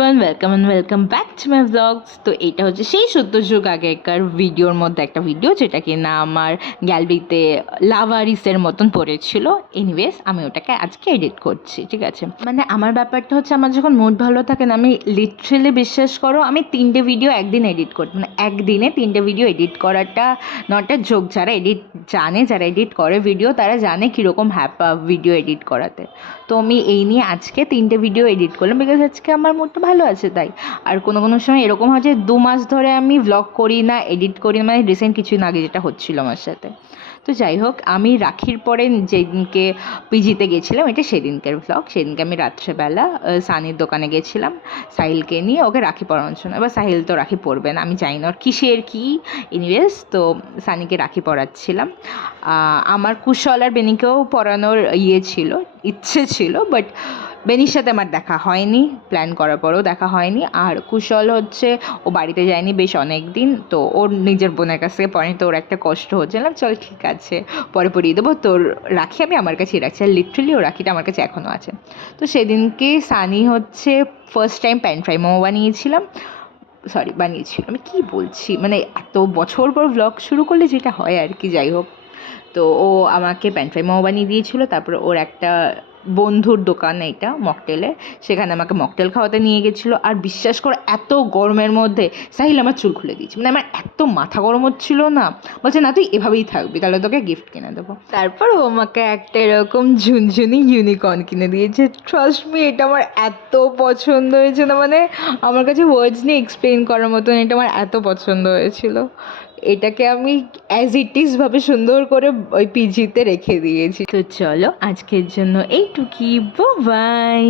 Everyone, welcome back to my blogs. তো এটা হচ্ছে সেই ৭০ যুগ আগেকার ভিডিওর মধ্যে একটা ভিডিও, যেটা কিনা আমার গ্যালারিতে লাভারিসের মতন পড়েছিল। এনিওয়েজ, আমি ওটাকে আজকে এডিট করছি, ঠিক আছে? মানে আমার ব্যাপারটা হচ্ছে, আমার যখন মুড ভালো থাকে না, আমি লিটারেলি, বিশ্বাস করো, আমি 3টে ভিডিও একদিন এডিট করি। মানে একদিনে 3টে ভিডিও এডিট করাটা নট এ জোক। যারা এডিট করে ভিডিও, তারা জানে কীরকম হ্যাপা ভিডিও এডিট করাতে। তো আমি এই নিয়ে আজকে 3টে ভিডিও এডিট করলাম, বিকজ আজকে আমার মুডটা ভালো আছে তাই। আর কোনো সময় এরকম হয় যে 2 মাস ধরে আমি ভ্লগ করি না, এডিট করি না, মানে রিসেন্ট কিছুদিন আগে যেটা হচ্ছিল আমার সাথে। তো যাই হোক, আমি রাখির পরে যেদিনকে পিজিতে গেছিলাম, এটা সেদিনকার ভ্লগ। সেদিনকে আমি রাত্রেবেলা সানির দোকানে গেছিলাম সাহিলকে নিয়ে, ওকে রাখি পরানোর জন্য। এবার সাহিল তো রাখি পরবে না, আমি জানি না ওর কিসের কী। এনিওয়েজ, তো সানিকে রাখি পরাচ্ছিলাম। আমার কুশল আর বেনিকেও পরানোর ইচ্ছে ছিল, বাট বেনির সাথে আমার দেখা হয়নি, প্ল্যান করার পরেও দেখা হয়নি। আর কুশল হচ্ছে, ও বাড়িতে যায়নি বেশ অনেক দিন, তো ওর নিজের বোনের কাছ থেকে পড়েনি, তো ওর একটা কষ্ট হচ্ছিলাম। চল ঠিক আছে, পরে পরিয়ে দেবো, তোর রাখি আমি আমার কাছেই রাখছি। আর লিটারেলি ও রাখিটা আমার কাছে এখনও আছে। তো সেদিনকে সানি হচ্ছে first time pan fry momo বানিয়েছিল। আমি কী বলছি, মানে এত বছর পর ভ্লগ শুরু করলে যেটা হয় আর কি। যাই হোক, তো ও আমাকে প্যান ফ্রাই মোমো বানিয়ে দিয়েছিলো। তারপরে ওর একটা বন্ধুর দোকান, এইটা মকটেলে, সেখানে আমাকে মকটেল খাওয়াতে নিয়ে গেছিলো। আর বিশ্বাস করো, এত গরমের মধ্যে সাহিল আমার চুল খুলে দিয়েছে। মানে আমার এত মাথা গরম হচ্ছিলো না, বলছে না তুই এভাবেই থাকবি, তাহলে তোকে গিফট কিনে দেবো। তারপর ও আমাকে একটা এরকম ঝুনঝুনি ইউনিকর্ন কিনে দিয়েছে। ট্রাস্ট মি, এটা আমার এত পছন্দ হয়েছে না, মানে আমার কাছে ওয়ার্ডস নিয়ে এক্সপ্লেন করার মতন, এটা আমার এত পছন্দ হয়েছিল। এটাকে আমি অ্যাজ ইট ইজ ভাবে সুন্দর করে ওই পিজিতে রেখে দিয়েছি। তো চলো, আজকের জন্য এইটুকুই, বাই।